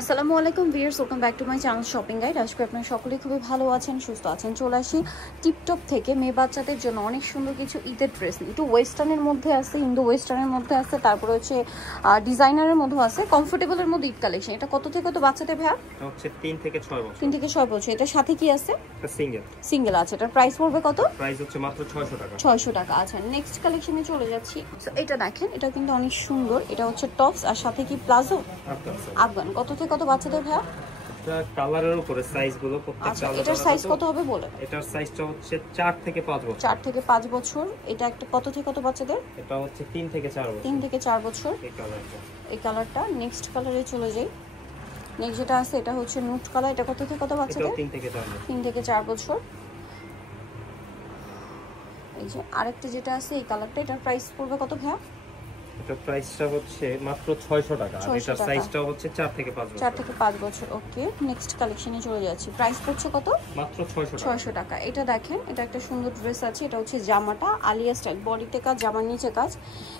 আসসালামু আলাইকুম viewers, welcome back to my channel shopping guide. আজকে আপনারা সকলেই খুবই ভালো আছেন, সুস্থ আছেন। চলে আসি টিপটপ থেকে মেয়ে বাচ্চাদের জন্য অনেক সুন্দর কিছু ঈদের ড্রেস, একটু ওয়েস্টার্নের মধ্যে আছে, ইন্দো ওয়েস্টার্নের মধ্যে আছে, তারপরে হচ্ছে ডিজাইনারের মধ্যে আছে, কমফোর্টেবলের মধ্যে ঈদ কালেকশন। এটা কত থেকে কত বাচ্চাদের ভাইয়া? এটা হচ্ছে 3 থেকে 6 বছর। 3 থেকে 6 বছর। এটার সাথে কি আছে? এটা সিঙ্গেল আছে। এটার প্রাইস পড়বে কত? প্রাইস হচ্ছে মাত্র 600 টাকা। 600 টাকা। আচ্ছা, নেক্সট কালেকশনে চলে যাচ্ছি। সো এটা দেখেন, এটা কিন্তু অনেক সুন্দর। এটা হচ্ছে টপস আর সাথে কি প্লাজো আফগান। কত থেকে কত বাচ্চাদের ভাইয়া? এটা কালারের উপরে সাইজ গুলো প্রত্যেকটা আলাদা। এটার সাইজ কত হবে বলে? এটার সাইজটা হচ্ছে 4 থেকে 5 বছর। 4 থেকে 5 বছর। এটা একটা কত থেকে কত বাচ্চাদের? এটা হচ্ছে 3 থেকে 4 বছর। 3 থেকে 4 বছর। এই কালারটা নেক্সট কালারে চলে যাই। নেক্সট যেটা আছে এটা হচ্ছে নুট কালার। এটা কত থেকে কত বাচ্চাদের? এটা 3 থেকে 4 বছর। 3 থেকে 4 বছর। এই যে আরেকটা যেটা আছে এই কালারটা, এটার প্রাইস পড়বে কত ভাইয়া? এটা প্রাইসটা হচ্ছে মাত্র 600 টাকা। আর এটার সাইজটা হচ্ছে 4 থেকে 5 বছর। 4 থেকে 5 বছর। ওকে, নেক্সট কালেকশনে চলে যাচ্ছি। প্রাইস পড়ছে কত? মাত্র 600 টাকা। 600 টাকা। এটা দেখেন, এটা একটা সুন্দর ড্রেস আছে। এটা হচ্ছে জামাটা আলিয়া স্টাইল, বডিতে কাজ, জামার নিচে কাজ।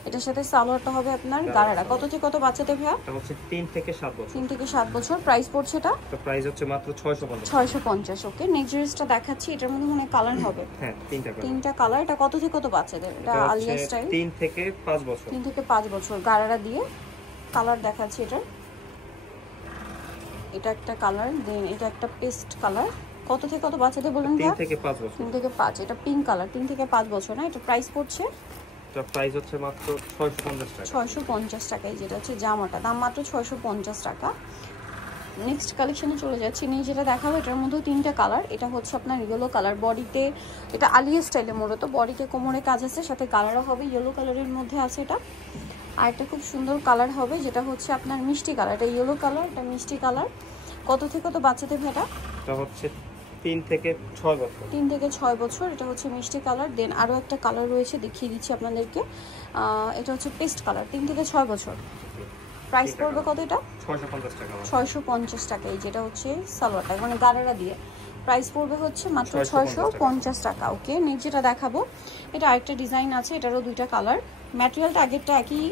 এটার সাথে সালোয়ারটা হবে আপনার গারারা। কত থেকে কত বাচ্চাদের ভাইয়া? এটা হচ্ছে 3 থেকে 7 বছর। 3 থেকে 7 বছর। প্রাইস পড়ছে এটা? এটা প্রাইস হচ্ছে মাত্র 650। 650। ওকে, নেক্সট ড্রেসটা দেখাচ্ছি। এটার মধ্যে মনে কালার হবে। হ্যাঁ, তিনটা কালার। এটা কত থেকে কত বাচ্চাদের? এটা আলিয়া স্টাইল। 3 থেকে 5 বছর। 3 থেকে 5 বছর। গারারা দিয়ে কালার দেখাচ্ছি এটার। এটা একটা কালার, দেন এটা একটা পেস্ট কালার। কত থেকে কত বাচ্চাদের বলেন? 3 থেকে 5 বছর। 3 থেকে 5। এটা পিঙ্ক কালার। 3 থেকে 5 বছর না? এটা প্রাইস পড়ছে? এটা প্রাইস হচ্ছে মাত্র 650 টাকা। 650 টাকায়। যেটা হচ্ছে জামাটা দাম মাত্র 650 টাকা। নেক্সট কালেকশনে চলে যাচ্ছি। নিয়ে যেটা দেখাবো এটার মধ্যে 3টা কালার। এটা হচ্ছে আপনার ইয়েলো কালার, বডিতে এটা আলিয়া স্টাইলে, মূলত বডিতে কোমরে কাজ আছে, সাথে কালারও হবে ইয়েলো কালারের মধ্যে আছে এটা। আর একটা খুব সুন্দর কালার হবে যেটা হচ্ছে আপনার মিষ্টি কালার। এটা ইয়েলো কালার, এটা মিষ্টি কালার। কত থেকে কত বাচ্চাদের ভেটা? এটা হচ্ছে 3 থেকে 6 বছর। 3 থেকে 6 বছর। এটা হচ্ছে মিষ্টি কালার। দেন আরও একটা কালার রয়েছে, দেখিয়ে দিচ্ছি আপনাদেরকে। এটা হচ্ছে পেস্ট কালার। 3 থেকে 6 বছর। প্রাইস পড়বে কত এটা? 650 টাকা। 650 টাকা। এই যেটা হচ্ছে সালোয়ারটা, মানে গারারা দিয়ে। প্রাইস পড়বে হচ্ছে মাত্র 650 টাকা। ওকে, নেক্সট যেটা দেখাবো এটা আরেকটা ডিজাইন আছে। এটারও 2টা কালার। ম্যাটেরিয়ালটা আগেরটা একই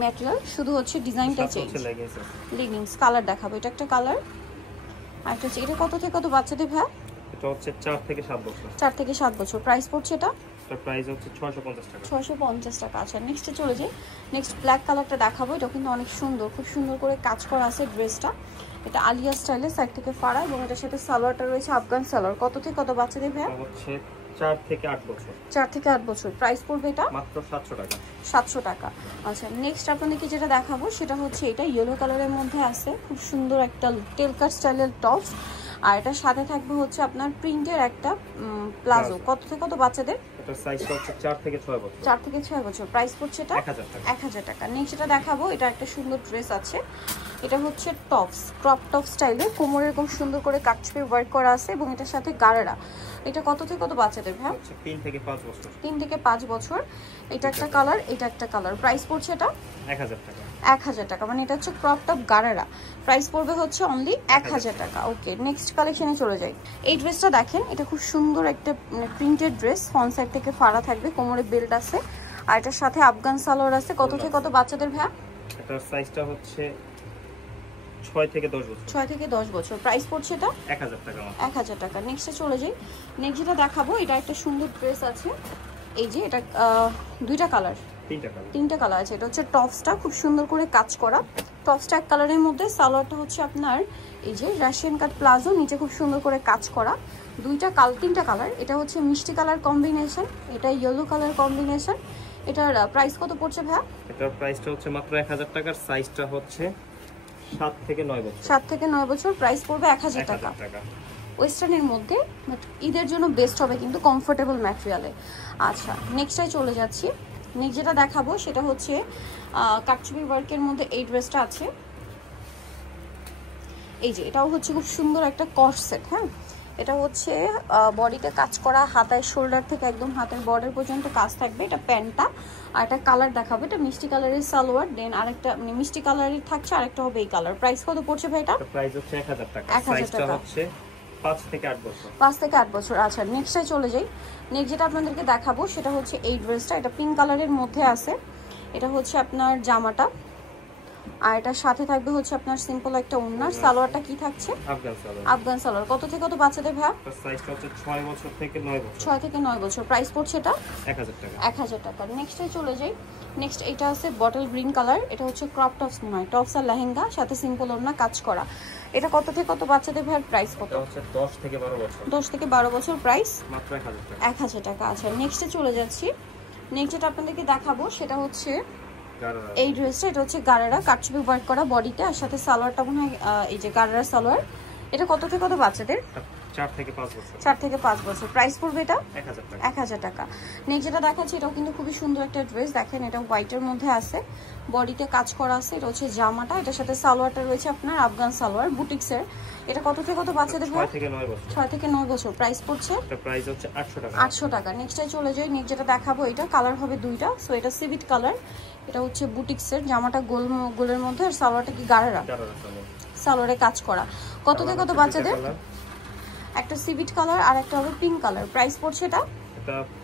ম্যাটেরিয়াল, শুধু হচ্ছে ডিজাইনটা চেঞ্জ। লেগিংস কালার দেখাবো। এটা একটা কালার। আরেকটা হচ্ছে, এটা কত থেকে কত বাচ্চাদের ভাই? এটা হচ্ছে 4 থেকে 7 বছর। 4 থেকে 7 বছর। প্রাইস পড়ছে এটা? এটার প্রাইস হচ্ছে 650 টাকা। 650 টাকা। আচ্ছা, নেক্সটে চলে যাই। নেক্সট ব্ল্যাক কালারটা দেখাবো। এটা কিন্তু অনেক সুন্দর, খুব সুন্দর করে কাজ করা আছে ড্রেসটা। এটা আলিয়া স্টাইলে, সাইড থেকে ফাড়া, এবং এটার সাথে সালোয়ারটা রয়েছে আফগান সালোয়ার। কত থেকে কত বাচ্চাদের ভাই? এটা হচ্ছে 4 থেকে 8 বছর। 4 থেকে 8 বছর। প্রাইস পড়বে এটা মাত্র 700 টাকা। 700 টাকা। আচ্ছা, নেক্সট আপনাদেরকে যেটা দেখাবো সেটা হচ্ছে এটা ইয়েলো কালারের মধ্যে আছে, খুব সুন্দর একটা টেল কাট স্টাইলের টপস। আর এটার সাথে থাকবে হচ্ছে আপনার প্রিন্টের একটা প্লাজো। কত থেকে কত বাচ্চাদের? এটার সাইজটা হচ্ছে 4 থেকে 6 বছর। 4 থেকে 6 বছর। প্রাইস পড়ছে এটা 1000 টাকা। 1000 টাকা। নেক্সট এটা দেখাবো। এটা একটা সুন্দর ড্রেস আছে। এটা হচ্ছে টপস, ক্রপ টপ স্টাইলে, কোমরে এরকম সুন্দর করে কাটছপে ওয়ার্ক করা আছে, এবং এটার সাথে গারারা। এটা কত থেকে কত বাচ্চাদের ভাই? হচ্ছে 3 থেকে 5 বছর। 3 থেকে 5 বছর। এটা একটা কালার, এটা একটা কালার। প্রাইস পড়ছে এটা 1000 টাকা। 1000 টাকা। মানে এটা হচ্ছে ক্রপ টপ গারারা। প্রাইস পড়বে হচ্ছে অনলি 1000 টাকা। ওকে, নেক্সট কালেকশনে চলে যাই। এই ড্রেসটা দেখেন, এটা খুব সুন্দর একটা প্রিন্টেড ড্রেস। ফ্রন্ট সাইড থেকে ফাড়া থাকবে, কোমরে বেল্ট আছে, আর এটার সাথে আফগান সালোয়ার আছে। কত থেকে কত বাচ্চাদের ভাই? এটার সাইজটা হচ্ছে 6 থেকে 10 বছর। 6 থেকে 10 বছর। প্রাইস পড়ছে এটা 1000 টাকা। 1000 টাকা। নেক্সটে চলে যাই। নেক্সট যেটা দেখাবো এটা একটা সুন্দর ড্রেস আছে। এই যে এটা 2টা কালার, 3টা কালার আছে। এটা হচ্ছে টপসটা খুব সুন্দর করে কাজ করা। টপসটা এক কালারের মধ্যে, সালোয়ারটা হচ্ছে আপনার এই যে রাশিয়ান কাট প্লাজো, নিচে খুব সুন্দর করে কাজ করা। 3টা কালার। এটা হচ্ছে মিষ্টি কালার কম্বিনেশন, এটা ইয়েলো কালার কম্বিনেশন। এটার প্রাইস কত পড়ছে ভাই? এটার প্রাইসটা হচ্ছে মাত্র 1000 টাকার। সাইজটা হচ্ছে 7 থেকে 9 বছর। 7 থেকে 9 বছর। প্রাইস পড়বে 1000 টাকা। ওয়েস্টার্নের মধ্যে, বাট ঈদের জন্য বেস্ট হবে কিন্তু, কমফোর্টেবল ম্যাটেরিয়ালে। আচ্ছা, নেক্সটটাই চলে যাচ্ছি। নেক্সট যেটা দেখাবো সেটা হচ্ছে কাটছবি ওয়ার্কের মধ্যে এই ড্রেসটা আছে। এই যে এটাও হচ্ছে খুব সুন্দর একটা কর্সেট। হ্যাঁ, এটা হচ্ছে বডিতে কাজ করা, হাতায় শোল্ডার থেকে একদম হাতের বর্ডার পর্যন্ত কাজ থাকবে। এটা প্যান্টটা। আর একটা কালার দেখাবো, এটা মিষ্টি কালারের সালোয়ার। দেন আরেকটা মিষ্টি কালারের থাকছে, আরেকটা হবে এই কালার। প্রাইস কত পড়ছে ভাই এটা? প্রাইস হচ্ছে 1000 টাকা। 1000 টাকা। হচ্ছে 5 থেকে 8 বছর। 5 থেকে 8 বছর। আচ্ছা, নেক্সটে চলে যাই। নেক্সট যেটা আপনাদেরকে দেখাবো সেটা হচ্ছে এই ড্রেসটা। এটা পিঙ্ক কালারের মধ্যে আছে। এটা হচ্ছে আপনার জামাটা, আর এটার সাথে থাকবে হচ্ছে আপনার সিম্পল একটা ওড়নার। সালোয়ারটা কি থাকছে? আফগান সালোয়ার। কত থেকে কত বাচ্চাদের ভাই? সাইজটা হচ্ছে 6 বছর থেকে 9 বছর। 6 থেকে 9 বছর। প্রাইস পড়ছে এটা 1000 টাকা। 1000 টাকা। নেক্সটে চলে যাই। নেক্সট এটা আছে বটল গ্রিন কালার। এটা হচ্ছে ক্রপ টপস নয়, টপস আর লেহেঙ্গা সাথে সিম্পল ওড়না কাজ করা। এটা কত থেকে কত বাচ্চাদের ভাই? প্রাইস কত? এটা হচ্ছে 10 থেকে 12 বছর। 10 থেকে 12 বছর। প্রাইস মাত্র 1000 টাকা। 1000 টাকা। আচ্ছা নেক্সটে চলে যাচ্ছি। নেক্সট যেটা আপনাদেরকে দেখাবো সেটা হচ্ছে এই ড্রেসটা। এটা হচ্ছে গারারা কাটছবি ওয়ার্ক করা বডিতে, আর সাথে সালোয়ারটা মনে হয় এই যে গারারা সালোয়ার। এটা কত থেকে কত বাচ্চাদের? 4 থেকে 5 বছর। 4 থেকে 5 বছর। প্রাইস পড়বে এটা 1000 টাকা। 1000 টাকা। নেক্সট যেটা দেখাচ্ছি এটাও কিন্তু খুবই সুন্দর একটা ড্রেস। দেখেন এটা হোয়াইটের মধ্যে আছে, বডিতে কাজ করা আছে। এটা হচ্ছে জামাটা, এটার সাথে সালোয়ারটা রয়েছে আপনার আফগান সালোয়ার বুটিক্সের। এটা কত থেকে কত বাচ্চাদের? 6 থেকে 9 বছর। 6 থেকে 9 বছর। প্রাইস পড়ছে এটা প্রাইস হচ্ছে 800 টাকা। 800 টাকা। নেক্সটে চলে যাই। নেক্সট যেটা দেখাবো এটা কালার হবে দুইটা। সো এটা সিভিট কালার, এটা হচ্ছে বুটিক্সের। জামাটা গোলের মধ্যে, আর সালোয়ারটা কি গারারা সালোয়ারে কাজ করা। কত থেকে কত বাচ্চাদের? একটা সিভিট কালার আর একটা হবে পিঙ্ক কালার। প্রাইস পড়ছে এটা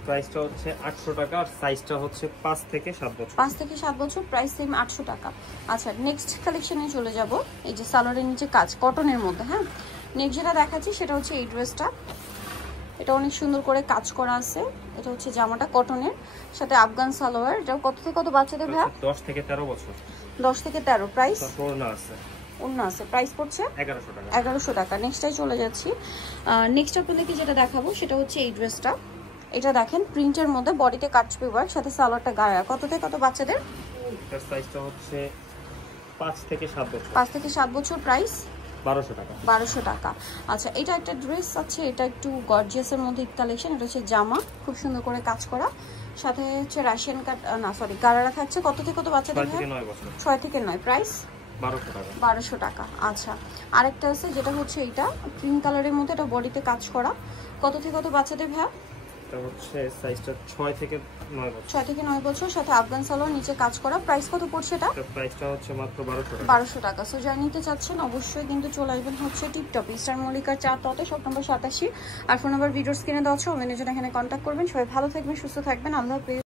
প্রাইসটা হচ্ছে 800 টাকা, আর সাইজটা হচ্ছে 5 থেকে 7 বছর। 5 থেকে 7 বছর। প্রাইস সেম 800 টাকা। আচ্ছা নেক্সট কালেকশনে চলে যাব। এই যে সালোয়ারের নিচে কাজ কটনের মধ্যে। হ্যাঁ নেক্সট যেটা দেখাচ্ছি সেটা হচ্ছে এই ড্রেসটা। এটা অনেক সুন্দর করে কাজ করা আছে। এটা হচ্ছে জামাটা কটনের সাথে আফগান সালোয়ার। এটা কত থেকে কত বাচ্চাদের ভাই? 10 থেকে 13 বছর। 10 থেকে 13। প্রাইস ওড়না আছে। ওড়না আছে। প্রাইস পড়ছে 1100 টাকা। 1100 টাকা। নেক্সটটাই চলে যাচ্ছি। নেক্সট আপনাদেরকে যেটা দেখাবো সেটা হচ্ছে এই ড্রেসটা। এটা দেখেন প্রিন্টের মধ্যে, বডিতে কাটছবি ওয়ার্ক, সাথে সালোয়ারটা গায়া। কত থেকে কত বাচ্চাদের? এটার সাইজটা হচ্ছে 5 থেকে 7 বছর। 5 থেকে 7 বছর। প্রাইস 1200 টাকা। 1200 টাকা। আচ্ছা এটা একটা ড্রেস আছে, এটা একটু গর্জিয়াসের মধ্যে কালেকশন। এটা হচ্ছে জামা, খুব সুন্দর করে কাজ করা, সাথে হচ্ছে রাশিয়ান কাট না সরি গারারা থাকছে। কত থেকে কত বাচ্চাদের? 6 থেকে 9 বছর। 6 থেকে 9। প্রাইস 1200 টাকা। 1200 টাকা। আচ্ছা আরেকটা আছে যেটা হচ্ছে এইটা ক্রিম কালারের মধ্যে, এটা বডিতে কাজ করা। কত থেকে কত বাচ্চাদের ভাই? এটা হচ্ছে সাইজটা 6 থেকে 9 বছর। 6 থেকে 9 বছর, সাথে আফগান সালোয়ার নিচে কাজ করা। প্রাইস কত পড়ছে এটা? প্রাইসটা হচ্ছে মাত্র 1200 টাকা। 1200 টাকা। সো যারা নিতে চাচ্ছেন অবশ্যই কিন্তু চলে আসবেন হচ্ছে টিপটপ স্টার মল্লিকার 4 ততে, শপ নম্বর 87। আর ফোন নাম্বার ভিডিওর স্ক্রিনে দেওয়া আছে। ওমেনের জন্য এখানে কন্ট্যাক্ট করবেন। সবাই ভালো থাকবেন, সুস্থ থাকবেন। আল্লাহ হাফেজ।